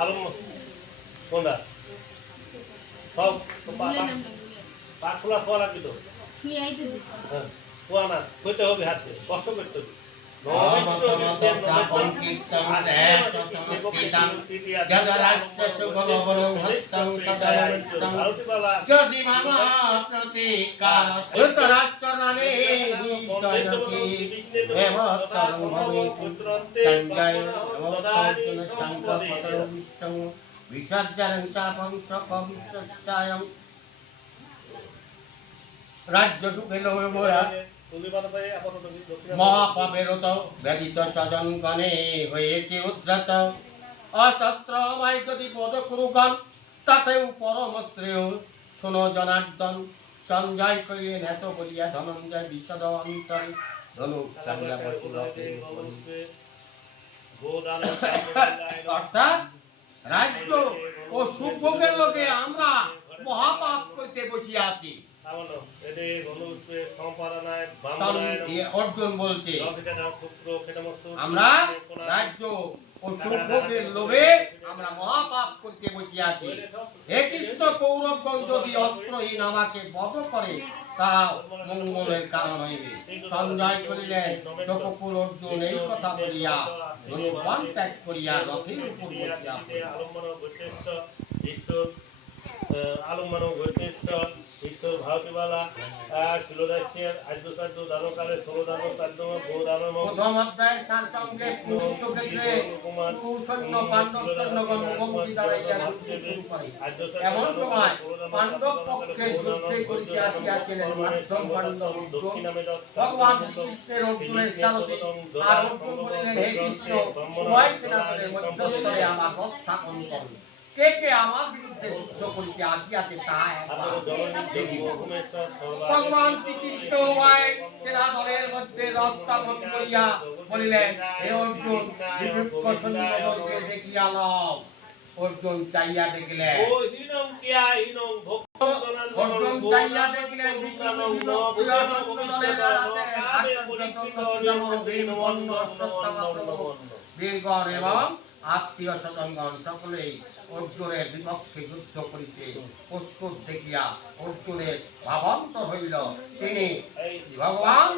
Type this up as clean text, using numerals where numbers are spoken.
আলম কোনটা সব পাট খোলা খোয়া লাগবে তো হ্যাঁ খোয়া না কইতে হবে হাতে কষ্ট করতে হবে যদি মামা প্রতিকার ধৃতরাষ্ট্রনালে হিতয়নকে হেমত্তরং ভবেতু সঞ্জয় হেমত্তর্জুন সংঘপতরং বিষ্ণু বিসর্জনং চাপং সকং সচ্চায়ং রাজ্য সুখে লোভে মোরা মহাপাপেরত ব্যতীত স্বজনগণে হয়েছে উদ্ধত অসত্র মাইকতি পদক্রুগণ তাতেও পরম শ্রেয় শোনো জনার্দন সঞ্জয় করিলেন এত বলিয়া ধনঞ্জয় বিশদ অন্তরে ধনুক চালিয়া অর্থাৎ রাজ্য ও সুখভোগের লোকে আমরা মহাপাপ করতে বসিয়া আছি। অর্জুন বলছে আমরা রাজ্য ও সুখভোগের লোভে আমরা মহাপাপ করতে বসিয়াছি। হে কৃষ্ণ, কৌরবগণ যদি অস্ত্রহীন আমাকে বধ করে তাহা মঙ্গলের কারণ হইবে। সঞ্জয় করিলেন শোককুল অর্জুন এই কথা বলিয়া ধনুর্বাণ ত্যাগ করিয়া রথের উপর বসিয়া আলম্বন ঘটেশ্ব ঈশ্বর ভারতীবালা শিলদাসের আদ্যসাধ্য দানকালে ষোলদান সাধ্য বহুদান প্রথম অধ্যায় সঙ্গে কুরুক্ষেত্রে সৈন্য পাণ্ডব সৈন্যগণ মুখোমুখি দাঁড়াইয়া যুদ্ধ শুরু করে। এমন সময় পাণ্ডব পক্ষে যুদ্ধে করিতে আসিয়াছিলেন মধ্যম পাণ্ডব ভগবান কৃষ্ণের অর্জুনের সারথি। আর অর্জুন বলিলেন, হে কৃষ্ণ, উভয় সেনাদলের মধ্যস্থলে আমার রথ স্থাপন করুন। কে কে আমার বিরুদ্ধে যুদ্ধ করিতে আসিয়াছে তাহা ভগবান শ্রীকৃষ্ণ উভয় সেনাদলের মধ্যে রথ স্থাপন করিয়া বলিলেন, হে অর্জুন, বিভীষণ সৈন্যদলকে দেখিয়া লও। অর্জুন চাইয়া দেখিলেন বীরগণ এবং আত্মীয় স্বজনগণ সকলেই অর্জুনের বিপক্ষে যুদ্ধ করিতে প্রস্তুত দেখিয়া অর্জুনের ভাবান্তর হইল। তিনি ভগবান